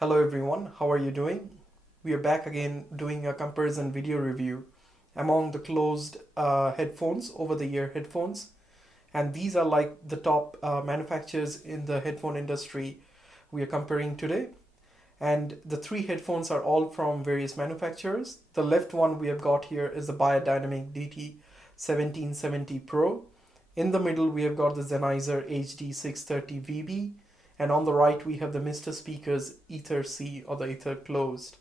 Hello everyone, how are you doing? We are back again doing a comparison video review among the closed headphones, over-the-ear headphones, and these are like the top manufacturers in the headphone industry we are comparing today. And the three headphones are all from various manufacturers. The left one we have got here is the Beyerdynamic DT1770 Pro. In the middle we have got the Sennheiser HD630VB. And on the right we have the Mr.Speakers Ether C or the Ether Closed.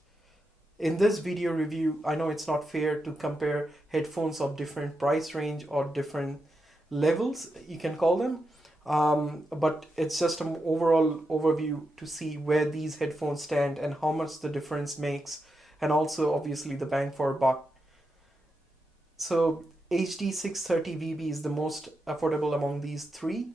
In this video review, I know it's not fair to compare headphones of different price range or different levels, you can call them. But it's just an overall overview to see where these headphones stand and how much the difference makes, and also obviously the bang for buck. So HD630VB is the most affordable among these three.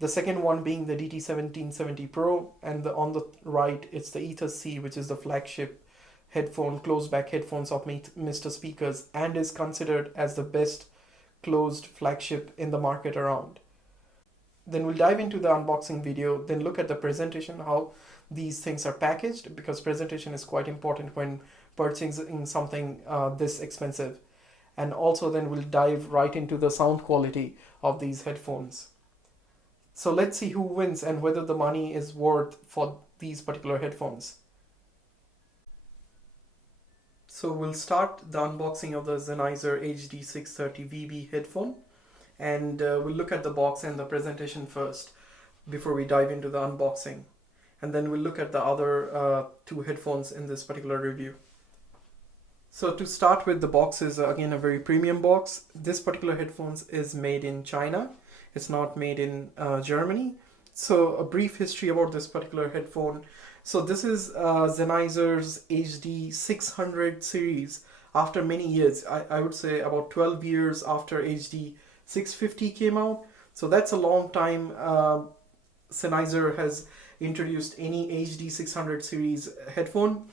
The second one being the DT1770 Pro, and on the right it's the Ether C, which is the flagship headphone, closed back headphones of Mr.Speakers, and is considered as the best closed flagship in the market around. Then we'll dive into the unboxing video, then look at the presentation, how these things are packaged, because presentation is quite important when purchasing something this expensive. And also then we'll dive right into the sound quality of these headphones. So let's see who wins and whether the money is worth for these particular headphones. So we'll start the unboxing of the Sennheiser HD630VB headphone, and we'll look at the box and the presentation first before we dive into the unboxing. And then we'll look at the other two headphones in this particular review. So to start with, the box is again a very premium box. This particular headphones is made in China. It's not made in Germany. So a brief history about this particular headphone. So this is Sennheiser's HD600 series. After many years, I would say about 12 years after HD650 came out. So that's a long time Sennheiser has introduced any HD600 series headphone.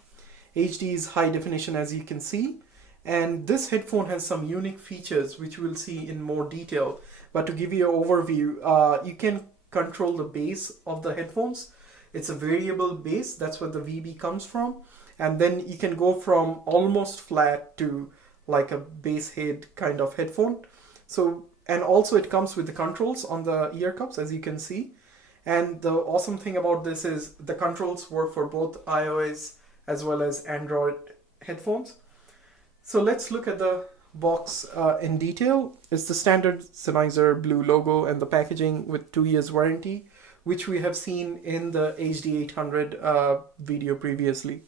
HD is high definition, as you can see. And this headphone has some unique features which we'll see in more detail. But to give you an overview, you can control the bass of the headphones. It's a variable bass, that's where the VB comes from. And then you can go from almost flat to like a bass head kind of headphone. So, and also it comes with the controls on the ear cups, as you can see. And the awesome thing about this is the controls work for both iOS as well as Android headphones. So let's look at the box in detail. It's the standard Sennheiser blue logo and the packaging with 2 years warranty, which we have seen in the HD800 video previously.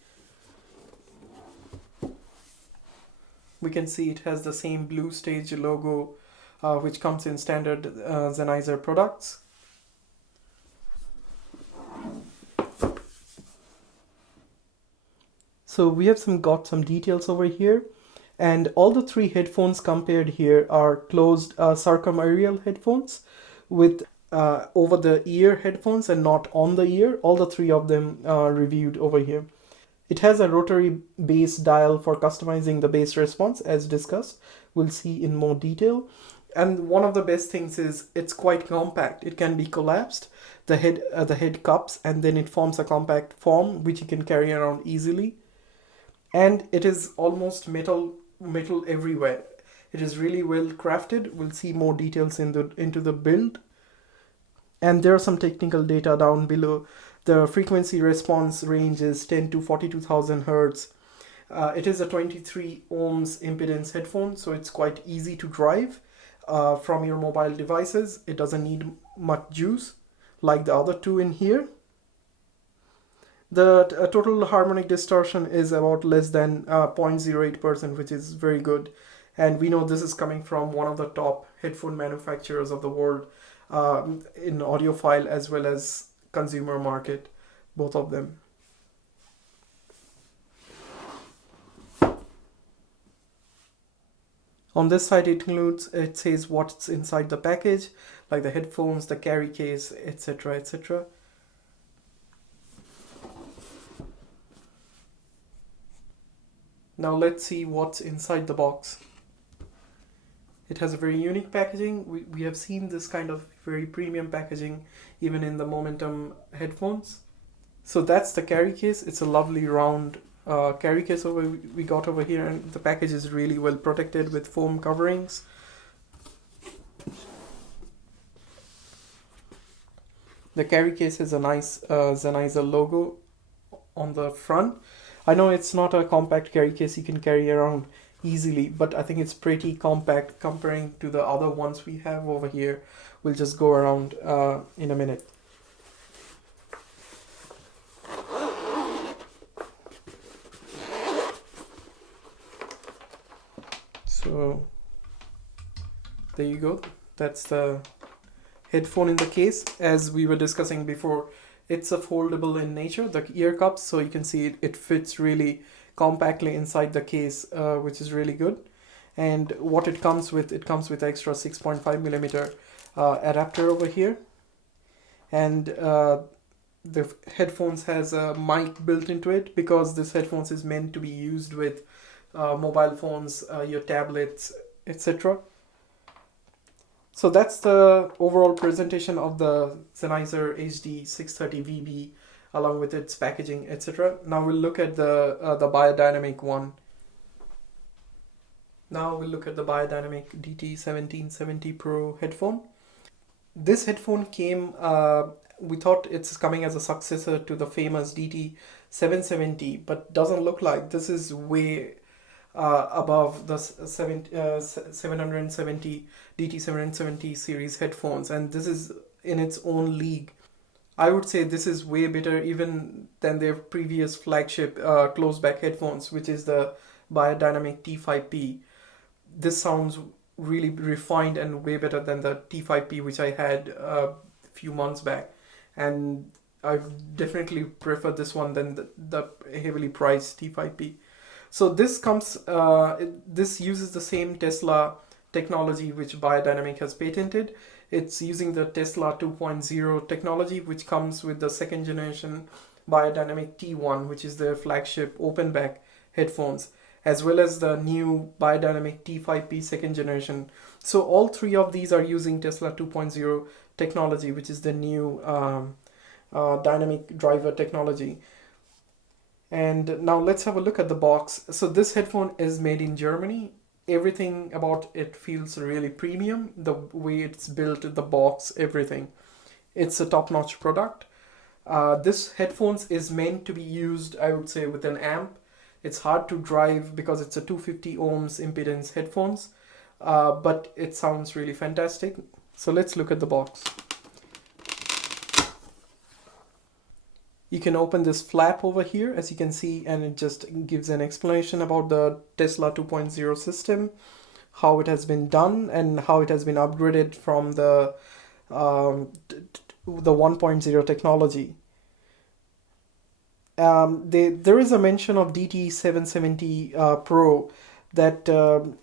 We can see it has the same blue stage logo which comes in standard Sennheiser products. So we have got some details over here. And all the three headphones compared here are closed circumaurial headphones with over the ear headphones and not on the ear. All the three of them are reviewed over here. It has a rotary bass dial for customizing the bass response, as discussed. We'll see in more detail. And one of the best things is it's quite compact. It can be collapsed, the head cups, and then it forms a compact form which you can carry around easily. And it is almost metal everywhere. It is really well crafted. We'll see more details into the build. And there are some technical data down below. The frequency response range is 10 to 42,000 Hertz. It is a 23 ohms impedance headphone, so it's quite easy to drive from your mobile devices. It doesn't need much juice like the other two in here. The total harmonic distortion is about less than 0.08%, which is very good. And we know this is coming from one of the top headphone manufacturers of the world in audiophile as well as consumer market, both of them. On this side it says what's inside the package, like the headphones, the carry case, etc., etc. Now let's see what's inside the box. It has a very unique packaging. We have seen this kind of very premium packaging even in the Momentum headphones. So that's the carry case. It's a lovely round carry case we got over here, and the package is really well protected with foam coverings. The carry case has a nice Sennheiser logo on the front. I know it's not a compact carry case you can carry around easily, but I think it's pretty compact comparing to the other ones we have over here. We'll just go around in a minute. So there you go. That's the headphone in the case. As we were discussing before, it's a foldable in nature, the ear cups, so you can see it fits really compactly inside the case, which is really good. And what it comes with extra 6.5 millimeter adapter over here, and the headphones has a mic built into it, because this headphones is meant to be used with mobile phones, your tablets, etc. So that's the overall presentation of the Sennheiser HD630VB along with its packaging, etc. Now we'll look at the Beyerdynamic one. Now we'll look at the Beyerdynamic DT1770 Pro headphone. This headphone came, we thought it's coming as a successor to the famous DT770, but doesn't look like. This is way above the 770 DT770 series headphones, and this is in its own league. I would say this is way better even than their previous flagship closed back headphones, which is the Beyerdynamic T5P. This sounds really refined and way better than the T5P which I had a few months back, and I definitely prefer this one than the heavily priced T5P. So this comes, this uses the same Tesla technology which Beyerdynamic has patented. It's using the Tesla 2.0 technology, which comes with the second generation Beyerdynamic T1, which is their flagship open back headphones, as well as the new Beyerdynamic T5P second generation. So all three of these are using Tesla 2.0 technology, which is the new dynamic driver technology. And now let's have a look at the box. So this headphone is made in Germany. Everything about it feels really premium. The way it's built, the box, everything. It's a top-notch product. This headphones is meant to be used, I would say, with an amp. It's hard to drive because it's a 250 ohms impedance headphones, but it sounds really fantastic. So let's look at the box. You can open this flap over here, as you can see, and it just gives an explanation about the Tesla 2.0 system, how it has been done, and how it has been upgraded from the 1.0 technology. There is a mention of DT1770 Pro, that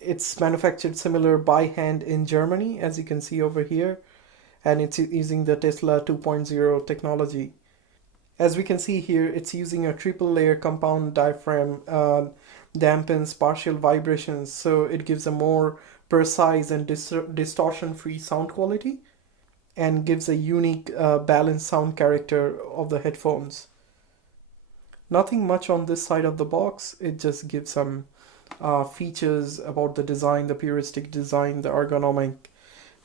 it's manufactured similar by hand in Germany, as you can see over here, and it's using the Tesla 2.0 technology. As we can see here, it's using a triple layer compound diaphragm, dampens partial vibrations, so it gives a more precise and distortion free sound quality, and gives a unique balanced sound character of the headphones. Nothing much on this side of the box. It just gives some features about the design, the puristic design, the ergonomic,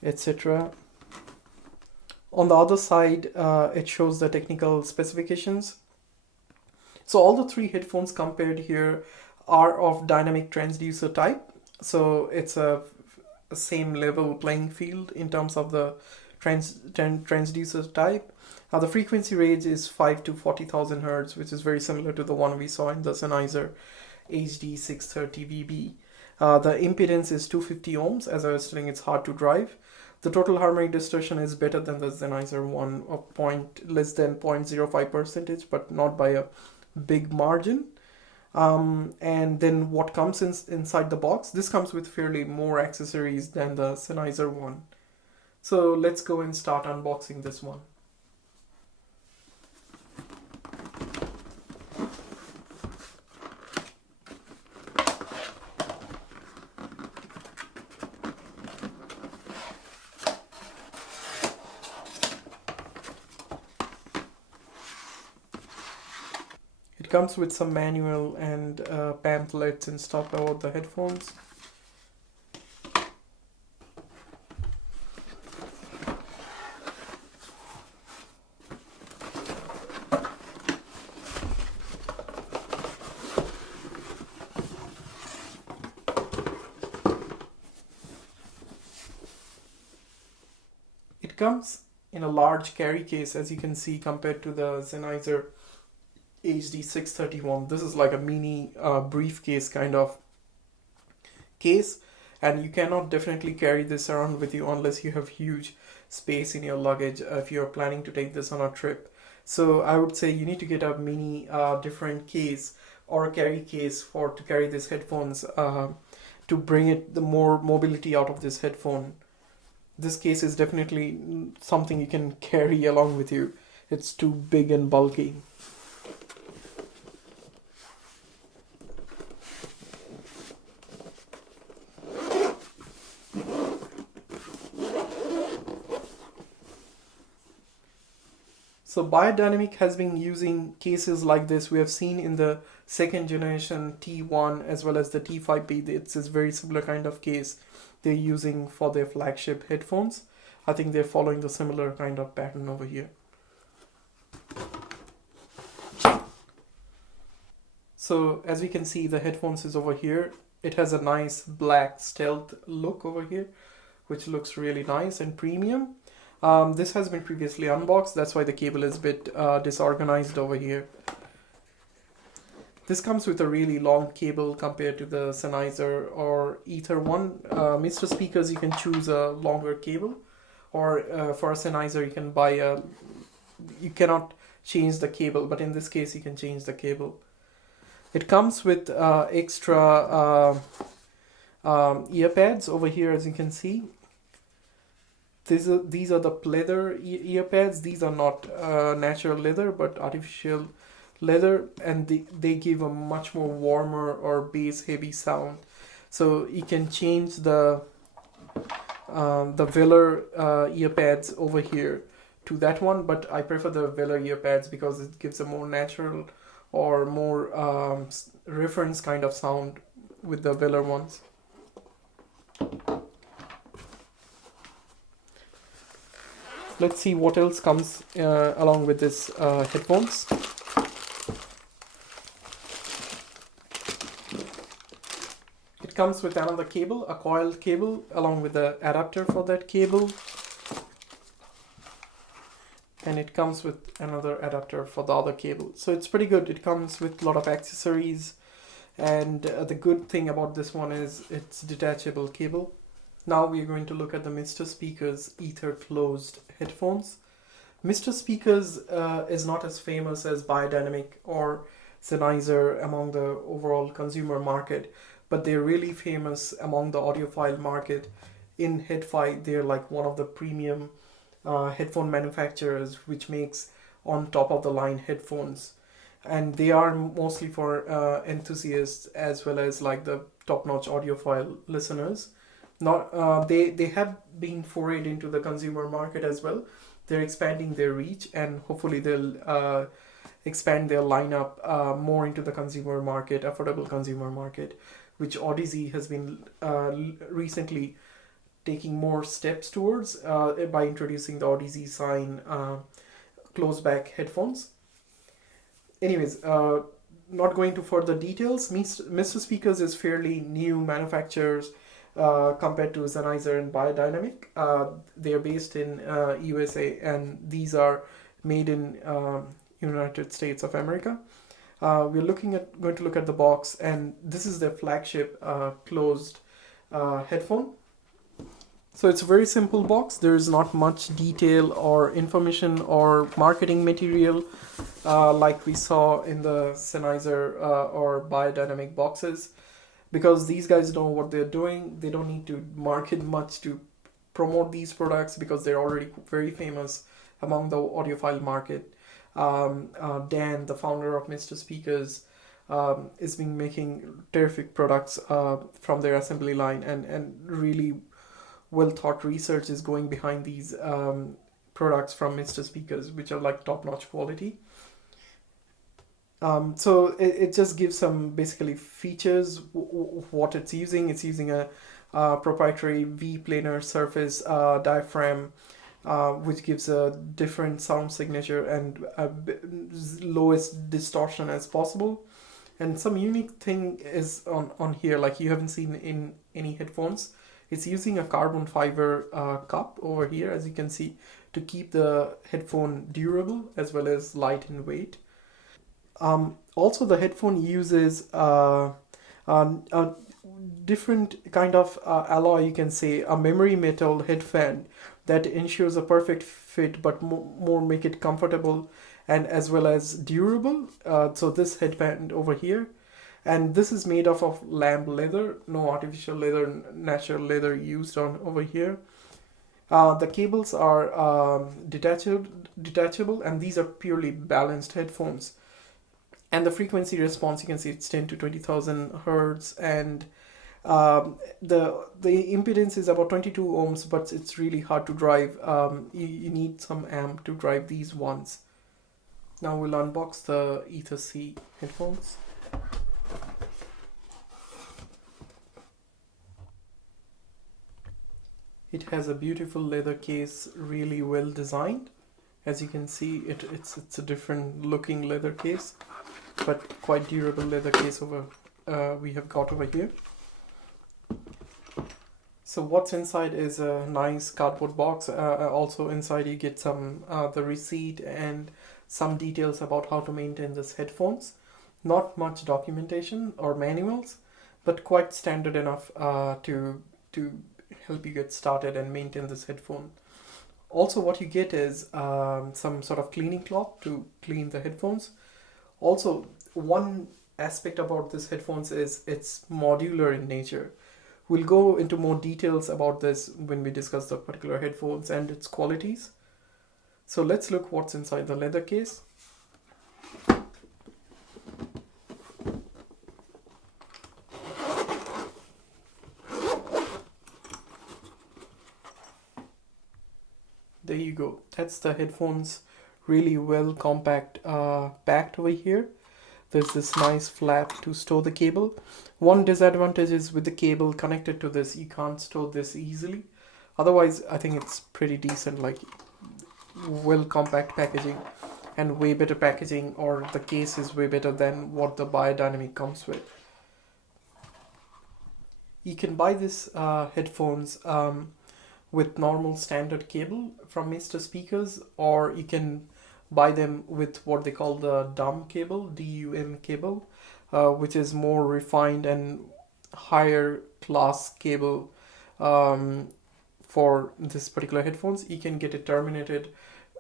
etc. On the other side, it shows the technical specifications. So all the three headphones compared here are of dynamic transducer type. So it's a same level playing field in terms of the transducer type. The frequency range is 5 to 40,000 Hertz, which is very similar to the one we saw in the Sennheiser HD630VB. The impedance is 250 ohms. As I was saying, it's hard to drive. The total harmonic distortion is better than the Sennheiser one, of less than 0.05%, but not by a big margin. And then what comes inside the box? This comes with fairly more accessories than the Sennheiser one. So let's go and start unboxing this one. It comes with some manual and pamphlets and stuff about the headphones. It comes in a large carry case, as you can see, compared to the Sennheiser HD630 one. This is like a mini briefcase kind of case, and you cannot definitely carry this around with you unless you have huge space in your luggage if you're planning to take this on a trip. So I would say you need to get a mini different case or a carry case to carry these headphones to bring it the more mobility out of this headphone. This case is definitely something you can carry along with you. It's too big and bulky. So Beyerdynamic has been using cases like this. We have seen in the second generation T1 as well as the T5B. It's a very similar kind of case they're using for their flagship headphones. I think they're following the similar kind of pattern over here. So as we can see, the headphones is over here. It has a nice black stealth look over here, which looks really nice and premium. This has been previously unboxed, that's why the cable is a bit disorganized over here. This comes with a really long cable compared to the Sennheiser or Ether one. Mr.Speakers, you can choose a longer cable, or for a Sennheiser you can buy you cannot change the cable, but in this case you can change the cable. It comes with extra ear pads over here, as you can see. These are the pleather ear pads. These are not natural leather but artificial leather, and they give a much more warmer or bass heavy sound. So you can change the velour ear pads over here to that one, but I prefer the velour ear pads because it gives a more natural or more reference kind of sound with the velour ones. Let's see what else comes along with this headphones. It comes with another cable, a coiled cable, along with the adapter for that cable. And it comes with another adapter for the other cable. So it's pretty good. It comes with a lot of accessories. And the good thing about this one is it's detachable cable. Now we're going to look at the Mr.Speakers Ether closed headphones. Mr.Speakers is not as famous as Beyerdynamic or Sennheiser among the overall consumer market, but they're really famous among the audiophile market. In HeadFi, they're like one of the premium headphone manufacturers which makes on top of the line headphones, and they are mostly for enthusiasts as well as like the top-notch audiophile listeners. Not they have been forayed into the consumer market as well. They're expanding their reach, and hopefully they'll expand their lineup more into the consumer market, affordable consumer market, which Odyssey has been recently taking more steps towards by introducing the Odyssey Sign close back headphones. Anyways, not going to further details, Mr.Speakers is fairly new manufacturers compared to Sennheiser and Beyerdynamic. They are based in USA, and these are made in United States of America. We're going to look at the box, and this is their flagship closed headphone. So it's a very simple box. There is not much detail or information or marketing material like we saw in the Sennheiser or Beyerdynamic boxes, because these guys know what they're doing. They don't need to market much to promote these products because they're already very famous among the audiophile market. Dan, the founder of Mr.Speakers, is been making terrific products from their assembly line, and really well thought research is going behind these products from Mr.Speakers, which are like top-notch quality. So it just gives some basically features, what it's using. It's using a proprietary V-planar surface diaphragm, which gives a different sound signature and lowest distortion as possible. And some unique thing is on here, like you haven't seen in any headphones. It's using a carbon fiber cup over here, as you can see, to keep the headphone durable as well as light in weight. Also, the headphone uses a different kind of alloy, you can say, a memory metal headband that ensures a perfect fit but more make it comfortable and as well as durable. So this headband over here, and this is made of lamb leather, no artificial leather, natural leather used on over here. The cables are detachable, and these are purely balanced headphones. And the frequency response, you can see it's 10 to 20,000 hertz, and the impedance is about 22 ohms, but it's really hard to drive. You need some amp to drive these ones. Now we'll unbox the Ether C headphones. It has a beautiful leather case, really well designed. As you can see, it's a different looking leather case, but quite durable leather case we have got over here. So what's inside is a nice cardboard box. Also inside you get some the receipt and some details about how to maintain this headphones. Not much documentation or manuals, but quite standard enough to help you get started and maintain this headphone. Also, what you get is some sort of cleaning cloth to clean the headphones. Also, one aspect about this headphones is it's modular in nature. We'll go into more details about this when we discuss the particular headphones and its qualities. So let's look what's inside the leather case. There you go. That's the headphones, really well compact packed over here. There's this nice flap to store the cable. One disadvantage is with the cable connected to this, you can't store this easily. Otherwise, I think it's pretty decent, like well compact packaging and way better packaging, or the case is way better than what the Beyerdynamie comes with. You can buy this headphones with normal standard cable from Mr.Speakers, or you can buy them with what they call the DUM cable, DUM cable, which is more refined and higher class cable for this particular headphones. You can get it terminated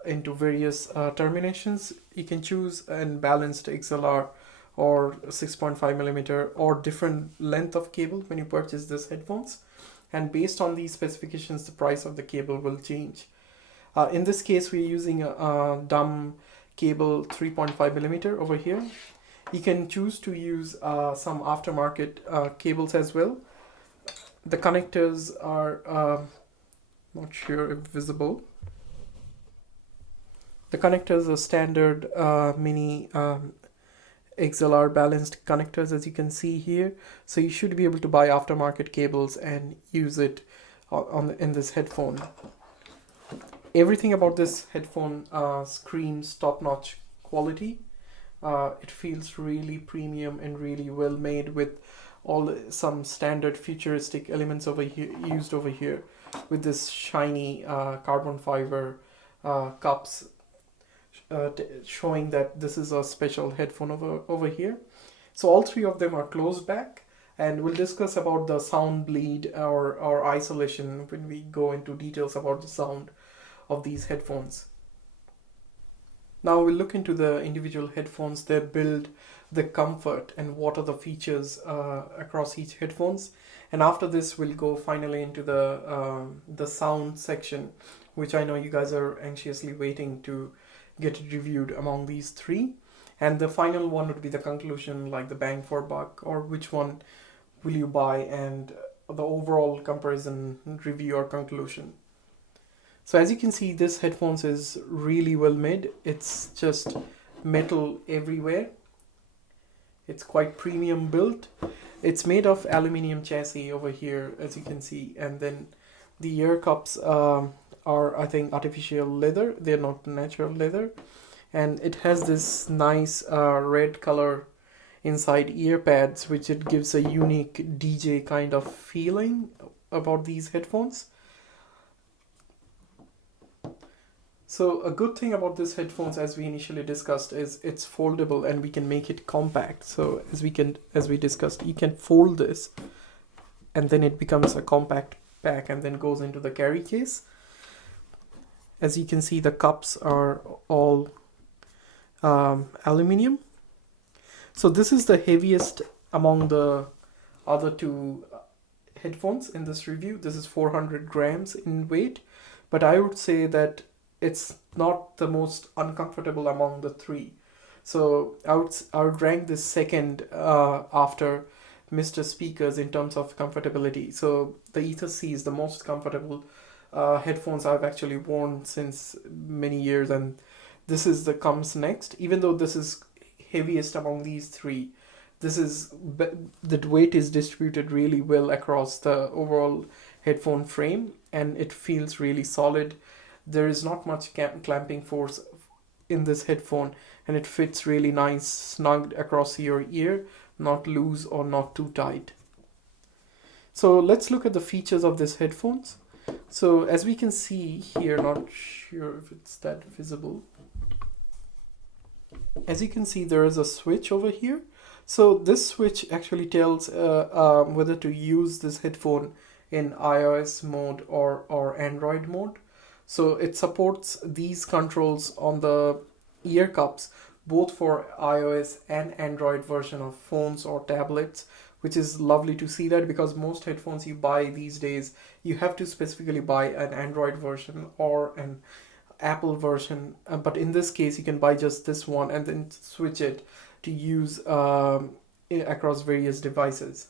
into various terminations. You can choose and balanced XLR or 6.5 millimeter or different length of cable when you purchase this headphones. And based on these specifications, the price of the cable will change. In this case, we're using a DUM cable 3.5 millimeter over here. You can choose to use some aftermarket cables as well. The connectors are not sure if visible. The connectors are standard mini XLR balanced connectors, as you can see here. So you should be able to buy aftermarket cables and use it in this headphone. Everything about this headphone screams top-notch quality. It feels really premium and really well made, with some standard futuristic elements over here used over here, with this shiny carbon fiber cups, showing that this is a special headphone over here. So all three of them are closed back, and we'll discuss about the sound bleed or isolation when we go into details about the sound of these headphones. Now we'll look into the individual headphones, their build, the comfort, and what are the features across each headphones. And after this, we'll go finally into the sound section, which I know you guys are anxiously waiting to get it reviewed among these three. And the final one would be the conclusion, like the bang for buck, or which one will you buy, and the overall comparison, review, or conclusion. So as you can see, this headphones is really well made. It's just metal everywhere. It's quite premium built. It's made of aluminium chassis over here, as you can see, and then the ear cups are, I think, artificial leather. They're not natural leather, and it has this nice red color inside ear pads, which it gives a unique DJ kind of feeling about these headphones. So a good thing about this headphones, as we initially discussed, is it's foldable and we can make it compact. So as we discussed, you can fold this and then it becomes a compact pack and then goes into the carry case. As you can see, the cups are all aluminium. So this is the heaviest among the other two headphones in this review. This is 400 grams in weight, but I would say that it's not the most uncomfortable among the three. So I would rank this second after Mr.Speakers in terms of comfortability. So the Ether C is the most comfortable headphones I've actually worn since many years, and this is the comes next. Even though this is heaviest among these three, the weight is distributed really well across the overall headphone frame, and it feels really solid. There is not much clamping force in this headphone, and it fits really nice, snugged across your ear, not loose or not too tight. So let's look at the features of this headphones. So as we can see here, not sure if it's that visible. As you can see, there is a switch over here. So this switch actually tells whether to use this headphone in iOS mode or Android mode. So it supports these controls on the ear cups, both for iOS and Android version of phones or tablets, which is lovely to see that, because most headphones you buy these days, you have to specifically buy an Android version or an Apple version. But in this case, you can buy just this one and then switch it to use across various devices.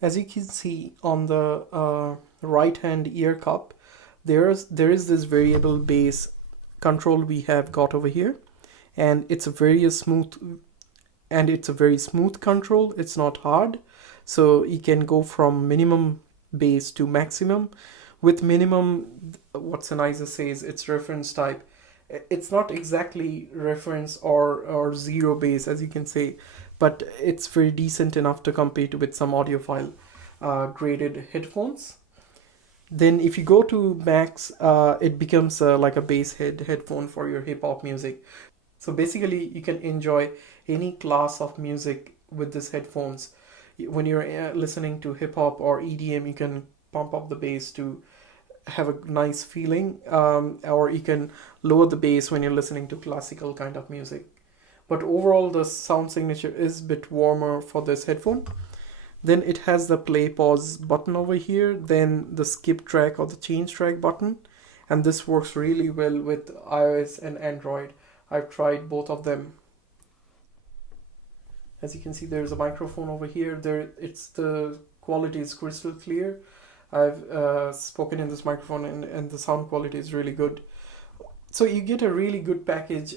As you can see on the right hand ear cup, there is this variable bass control we have got over here, and it's a very smooth control. It's not hard, so you can go from minimum bass to maximum. With minimum, what Sennheiser says, it's reference type. It's not exactly reference or zero bass, as you can say, but it's very decent enough to compete with some audiophile graded headphones. Then if you go to max, it becomes like a bass headphone for your hip hop music. So basically you can enjoy any class of music with these headphones. When you're listening to hip hop or EDM, you can pump up the bass to have a nice feeling, or you can lower the bass when you're listening to classical kind of music. But overall, the sound signature is a bit warmer for this headphone. Then it has the play pause button over here, then the skip track or the change track button, and this works really well with iOS and Android. I've tried both of them. As you can see, there's a microphone over here. The quality is crystal clear. I've spoken in this microphone and the sound quality is really good. So you get a really good package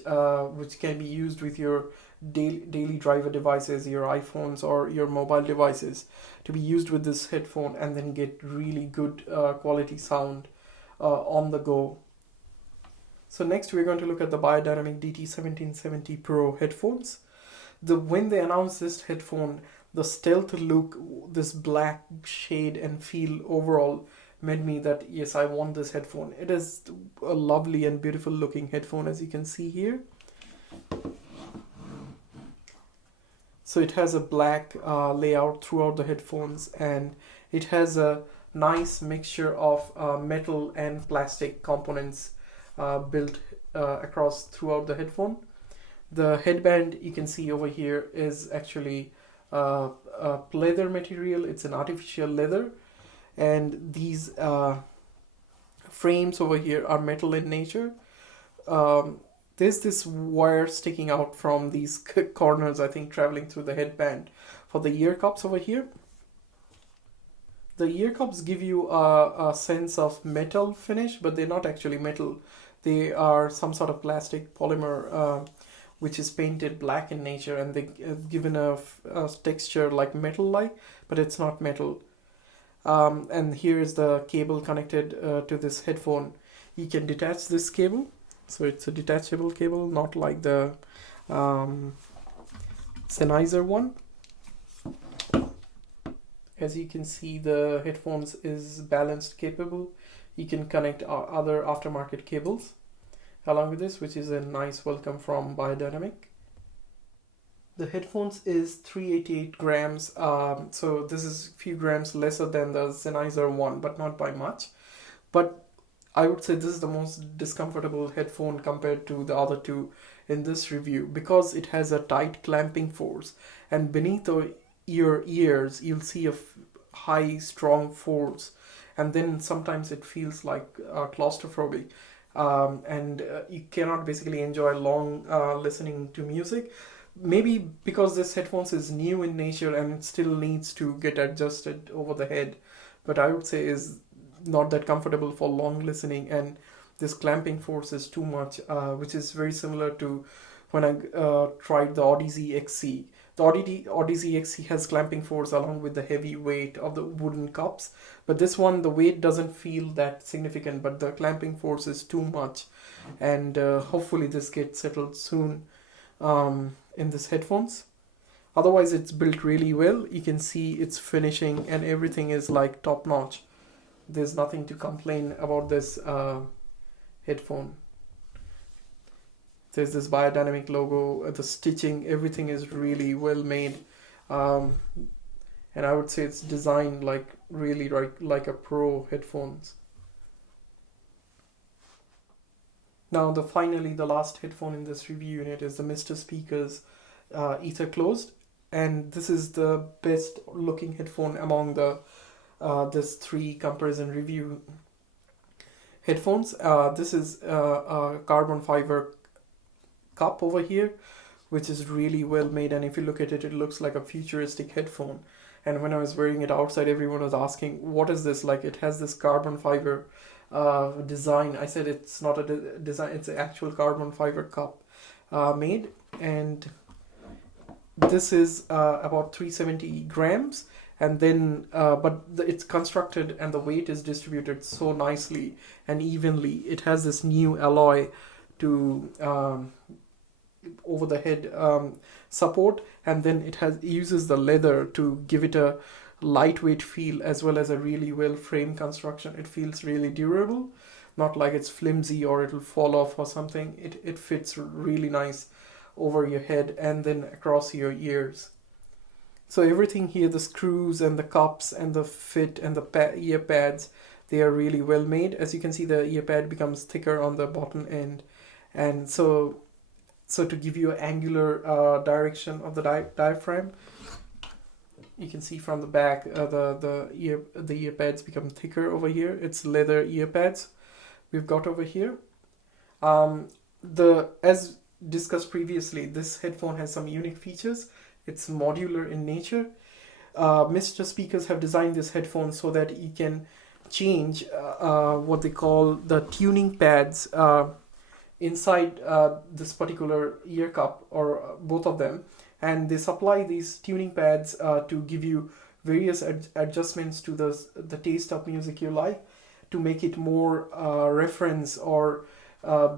which can be used with your daily driver devices, your iPhones or your mobile devices, to be used with this headphone and then get really good quality sound on the go. So next we're going to look at the Beyerdynamic DT1770 Pro headphones. When they announced this headphone, the stealth look, this black shade and feel overall made me that yes, I want this headphone. It is a lovely and beautiful looking headphone, as you can see here. So it has a black layout throughout the headphones, and it has a nice mixture of metal and plastic components built across throughout the headphone. The headband you can see over here is actually leather material. It's an artificial leather, and these frames over here are metal in nature. There's this wire sticking out from these corners, I think, traveling through the headband for the ear cups over here. The ear cups give you a sense of metal finish, but they're not actually metal. They are some sort of plastic polymer which is painted black in nature, and they given a texture like metal-like, but it's not metal. And here is the cable connected to this headphone. You can detach this cable, so it's a detachable cable, not like the Sennheiser one. As you can see, the headphones is balanced capable. You can connect other aftermarket cables along with this, which is a nice welcome from Beyerdynamic. The headphones is 388 grams, so this is a few grams lesser than the Sennheiser one, but not by much. But I would say this is the most discomfortable headphone compared to the other two in this review, because it has a tight clamping force, and beneath your ears you'll see a high strong force, and then sometimes it feels like claustrophobic, and you cannot basically enjoy long listening to music. Maybe because this headphones is new in nature and it still needs to get adjusted over the head, but I would say is not that comfortable for long listening, and this clamping force is too much, which is very similar to when I tried the Odyssey XC. The Odyssey XC has clamping force along with the heavy weight of the wooden cups, but this one, the weight doesn't feel that significant, but the clamping force is too much, and hopefully this gets settled soon in this headphones. Otherwise, it's built really well. You can see its finishing and everything is like top notch. There's nothing to complain about this headphone. There's this Beyerdynamic logo, the stitching, everything is really well made, and I would say it's designed like really like a pro headphones. Now finally the last headphone in this review unit is the Mr.Speakers Ether Closed, and this is the best looking headphone among the this 3 comparison review headphones. This is a carbon fiber cup over here, which is really well made, and if you look at it, it looks like a futuristic headphone. And when I was wearing it outside, everyone was asking, what is this? Like, it has this carbon fiber design. I said it's not a design, it's an actual carbon fiber cup made, and this is about 370 grams, and then it's constructed and the weight is distributed so nicely and evenly. It has this new alloy to over the head support, and then it uses the leather to give it a lightweight feel as well as a really well framed construction. It feels really durable, not like it's flimsy or it'll fall off or something. It fits really nice over your head and then across your ears. So everything here, the screws and the cups and the fit and the ear pads, they are really well made. As you can see, the ear pad becomes thicker on the bottom end, and so to give you an angular direction of the diaphragm, you can see from the back the ear pads become thicker over here. It's leather ear pads we've got over here. As discussed previously, this headphone has some unique features. It's modular in nature. Mr.Speakers have designed this headphone so that you can change what they call the tuning pads inside this particular ear cup, or both of them, and they supply these tuning pads to give you various adjustments to the taste of music you like, to make it more reference or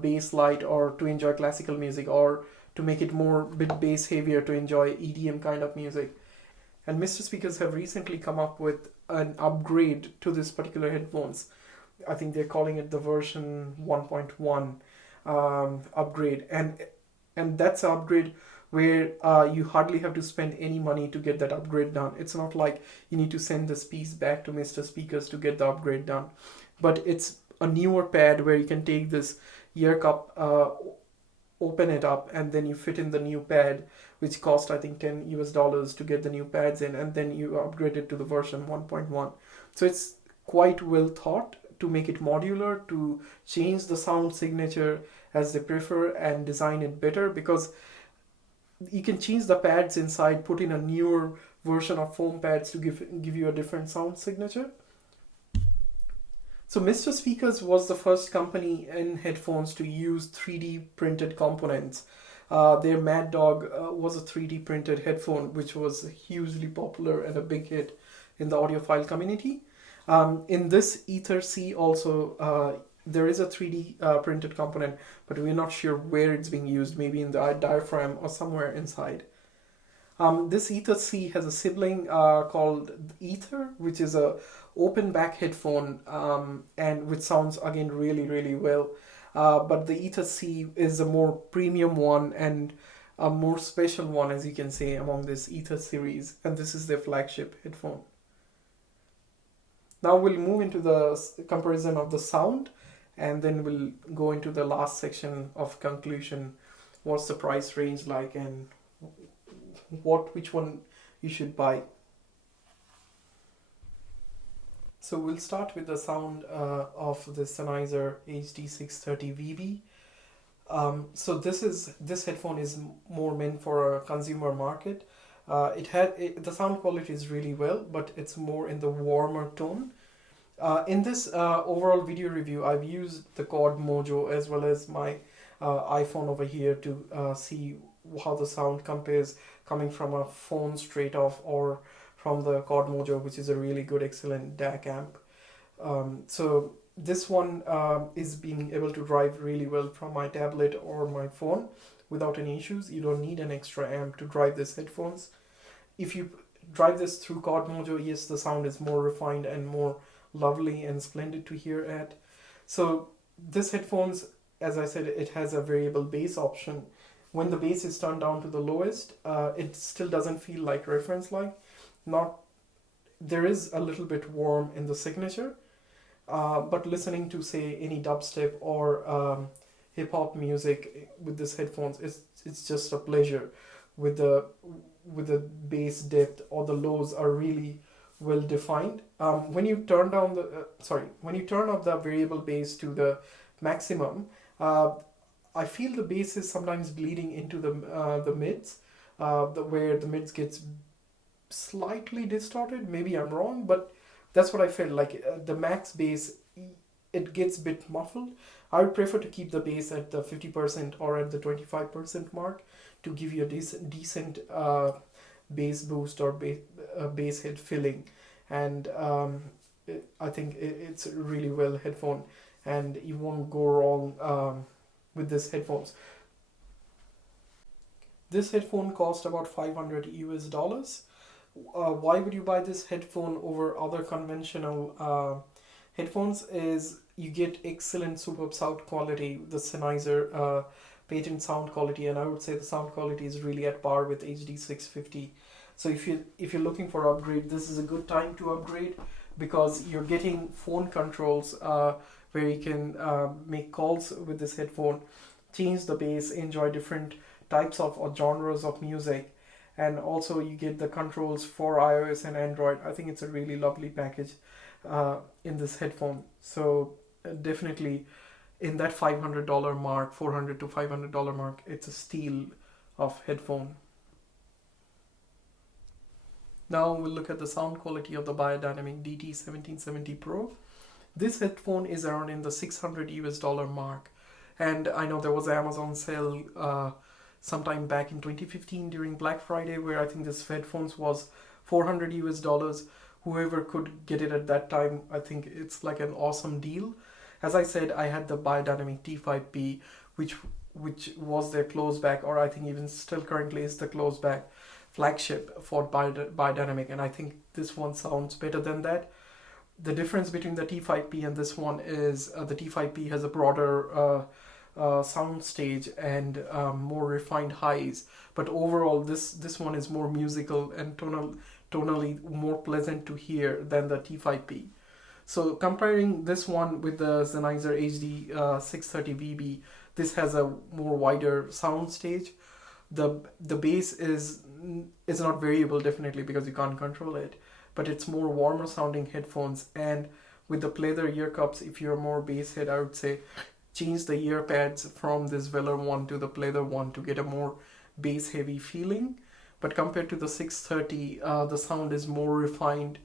bass light, or to enjoy classical music, or to make it more bit bass heavier to enjoy EDM kind of music. And Mr.Speakers have recently come up with an upgrade to this particular headphones. I think they're calling it the version 1.1 upgrade, and that's an upgrade where you hardly have to spend any money to get that upgrade done. It's not like you need to send this piece back to Mr.Speakers to get the upgrade done, but it's a newer pad where you can take this ear cup, open it up, and then you fit in the new pad, which cost I think $10 US to get the new pads in, and then you upgrade it to the version 1.1. So it's quite well thought to make it modular, to change the sound signature as they prefer and design it better, because you can change the pads inside, put in a newer version of foam pads to give you a different sound signature. So Mr.Speakers was the first company in headphones to use 3D printed components Their Mad Dog was a 3D printed headphone, which was hugely popular and a big hit in the audiophile community. In this Ether C also, there is a 3D printed component, but we're not sure where it's being used, maybe in the diaphragm or somewhere inside. This Ether C has a sibling called Ether, which is a open back headphone, and which sounds again really well. But the Ether C is a more premium one and a more special one, as you can say, among this Ether series, and this is their flagship headphone. Now we'll move into the comparison of the sound, and then we'll go into the last section of conclusion. What's the price range like, and which one you should buy. So we'll start with the sound of the Sennheiser HD630VB. So this headphone is more meant for a consumer market. The sound quality is really well, but it's more in the warmer tone. In this overall video review, I've used the Quad Mojo as well as my iPhone over here to see how the sound compares coming from a phone straight off or from the Quad Mojo, which is a really good, excellent DAC amp. So this one is being able to drive really well from my tablet or my phone without any issues. You don't need an extra amp to drive these headphones. If you drive this through Quad Mojo, yes, the sound is more refined and more lovely and splendid to hear at. So this headphones, as I said, it has a variable bass option. When the bass is turned down to the lowest, it still doesn't feel like reference line. There is a little bit warm in the signature, but listening to, say, any dubstep or hip hop music with this headphones, it's just a pleasure. With the bass depth, or the lows are really well defined. When you turn down when you turn up the variable bass to the maximum, I feel the bass is sometimes bleeding into the mids, where the mids gets slightly distorted. Maybe I'm wrong, but that's what I felt like. The max bass, it gets a bit muffled. I would prefer to keep the bass at the 50% or at the 25% mark to give you a decent bass boost or bass head filling. And I think it's a really well headphone, and you won't go wrong with this headphones. This headphone cost about $500 US. Why would you buy this headphone over other conventional headphones? Is you get excellent superb sound quality, the Sennheiser patent sound quality, and I would say the sound quality is really at par with HD650. So if you're looking for upgrade, this is a good time to upgrade, because you're getting phone controls where you can make calls with this headphone, change the bass, enjoy different types of or genres of music, and also you get the controls for iOS and Android. I think it's a really lovely package in this headphone. So definitely in that $500 mark, $400 to $500 mark, it's a steal of headphone. Now we'll look at the sound quality of the Beyerdynamic DT1770 Pro. This headphone is around in the $600 US mark, and I know there was an Amazon sale sometime back in 2015 during Black Friday, where I think this headphones was $400 US. Whoever could get it at that time, I think it's like an awesome deal. As I said, I had the Beyerdynamic T5P, which was their close back, or I think even still currently is the close back flagship for Beyerdynamic, and I think this one sounds better than that. The difference between the T5P and this one is the T5P has a broader sound stage and more refined highs, but overall this one is more musical and tonally more pleasant to hear than the T5P. So comparing this one with the Sennheiser HD630VB, this has a more wider sound stage. The bass is not variable, definitely, because you can't control it, but it's more warmer sounding headphones. And with the pleather ear cups, if you're more bass head, I would say change the ear pads from this velour one to the pleather one to get a more bass heavy feeling. But compared to the 630, the sound is more refined.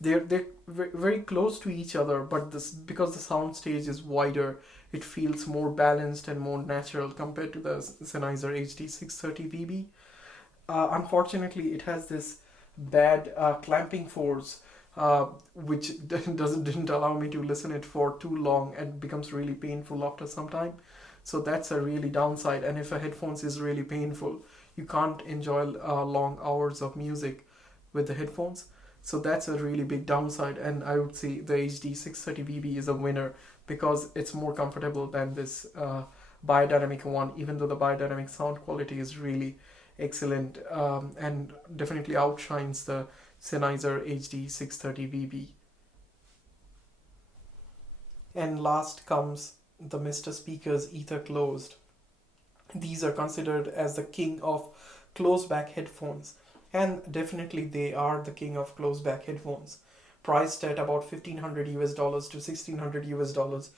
They're very close to each other, but because the sound stage is wider, It feels more balanced and more natural compared to the Sennheiser HD630VB. Unfortunately, it has this bad clamping force, which didn't allow me to listen it for too long and becomes really painful after some time. So that's a really downside. And if a headphones is really painful, you can't enjoy long hours of music with the headphones. So that's a really big downside. And I would say the HD630VB is a winner because it's more comfortable than this Beyerdynamic one, even though the Beyerdynamic sound quality is really excellent and definitely outshines the Sennheiser HD630VB. And last comes the Mr.Speakers Ether Closed. These are considered as the king of closed back headphones, and definitely they are the king of closed back headphones, priced at about $1,500 US to $1,600 US,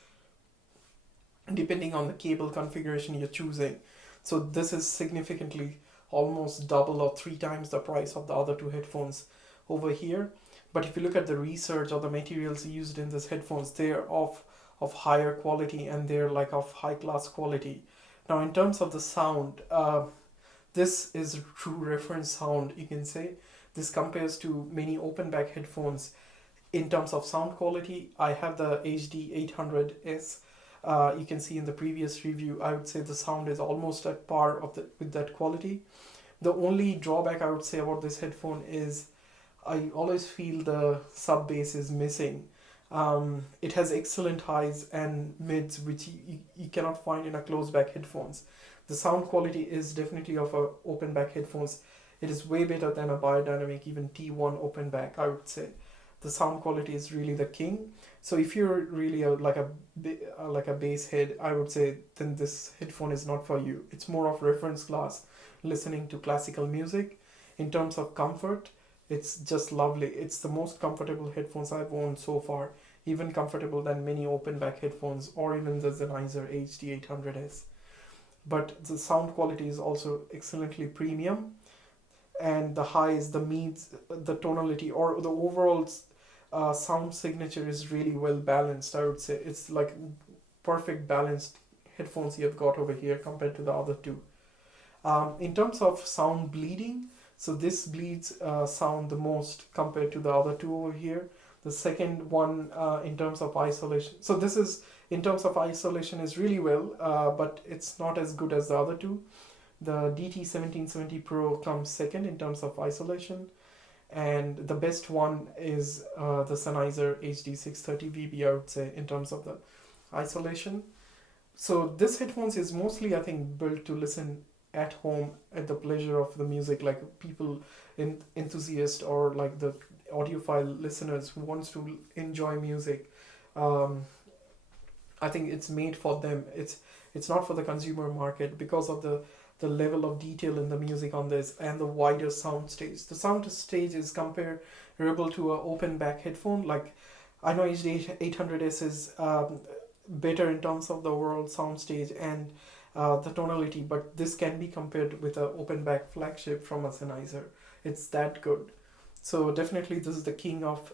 depending on the cable configuration you're choosing. So this is significantly almost double or 3 times the price of the other two headphones over here. But if you look at the research or the materials used in these headphones, they're of higher quality and they're like of high class quality. Now in terms of the sound, this is a true reference sound, you can say. This compares to many open back headphones in terms of sound quality. I have the HD800S. You can see in the previous review, I would say the sound is almost at par with that quality. The only drawback I would say about this headphone is I always feel the sub bass is missing. It has excellent highs and mids, which you cannot find in a closed back headphones. The sound quality is definitely of a open back headphones. It is way better than a Beyerdynamic, even T1 open back, I would say. The sound quality is really the king. So if you're really like a bass head, I would say then this headphone is not for you. It's more of reference class, listening to classical music. In terms of comfort, it's just lovely. It's the most comfortable headphones I've owned so far, even comfortable than many open back headphones or even the Sennheiser HD800S. But the sound quality is also excellently premium, and the highs, the mids, the tonality, or the overall sound signature is really well balanced. I would say it's like perfect balanced headphones you've got over here compared to the other two. In terms of sound bleeding, so this bleeds sound the most compared to the other two over here. The second one in terms of isolation, so this is in terms of isolation is really well, but it's not as good as the other two. The DT1770 Pro comes second in terms of isolation, and the best one is the Sennheiser HD630VB, I would say, in terms of the isolation. So this headphones is mostly, I think, built to listen at home at the pleasure of the music, like people enthusiasts or like the audiophile listeners who wants to enjoy music. I think it's made for them. It's not for the consumer market because of the level of detail in the music on this and the wider sound stage. The sound stage is comparable to an open back headphone. Like I know HD800S is better in terms of the overall sound stage and the tonality, but this can be compared with an open back flagship from a Sennheiser. It's that good. So definitely this is the king of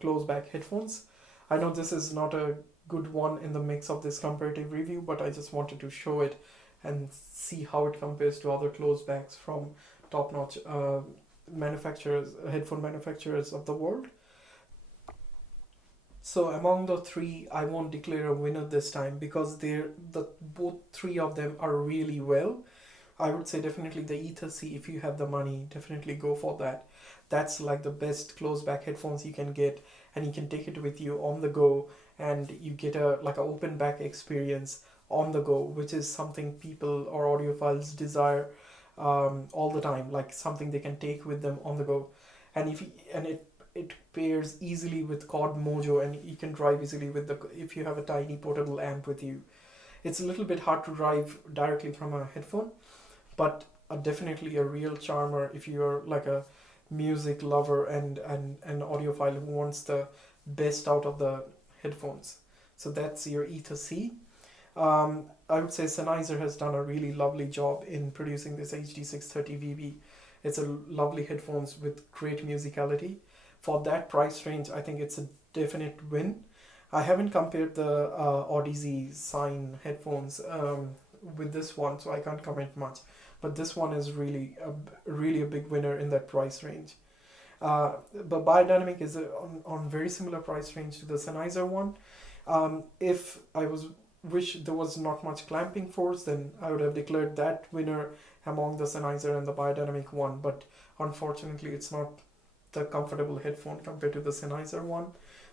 closed back headphones. I know this is not a good one in the mix of this comparative review, but I just wanted to show it and see how it compares to other closed backs from top-notch manufacturers, headphone manufacturers of the world. So among the three, I won't declare a winner this time because both three of them are really well. I would say definitely the Ether C, if you have the money, definitely go for that. That's like the best closed back headphones you can get, and you can take it with you on the go, and you get a open back experience on the go, which is something people or audiophiles desire all the time, like something they can take with them on the go. And it pairs easily with Quad Mojo, and you can drive easily with if you have a tiny portable amp with you. It's a little bit hard to drive directly from a headphone, but definitely a real charmer if you're like a music lover and an audiophile who wants the best out of the headphones. So that's your Ether C. I would say Sennheiser has done a really lovely job in producing this HD630VB. It's a lovely headphones with great musicality. For that price range, I think it's a definite win. I haven't compared the Odyssey Sign headphones with this one, so I can't comment much. But this one is really a big winner in that price range. But Beyerdynamic is on very similar price range to the Sennheiser one. If I wish there was not much clamping force, then I would have declared that winner among the Sennheiser and the Beyerdynamic one. But unfortunately, it's not the comfortable headphone compared to the Sennheiser one.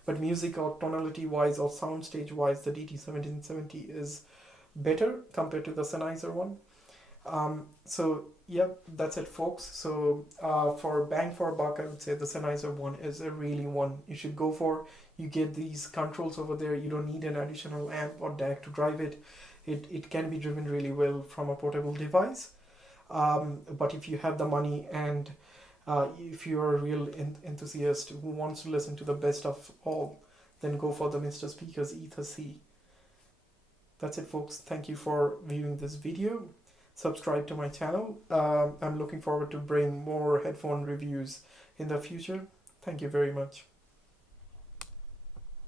But music or tonality wise or soundstage wise, the DT1770 is better compared to the Sennheiser one. So yeah, that's it, folks. So for bang for buck, I would say the Sennheiser one is a really one you should go for. You get these controls over there. You don't need an additional amp or DAC to drive it. It can be driven really well from a portable device. But if you have the money and if you're a real enthusiast who wants to listen to the best of all, then go for the Mr.Speakers Ether C. That's it, folks. Thank you for viewing this video. Subscribe to my channel. I'm looking forward to bring more headphone reviews in the future. Thank you very much.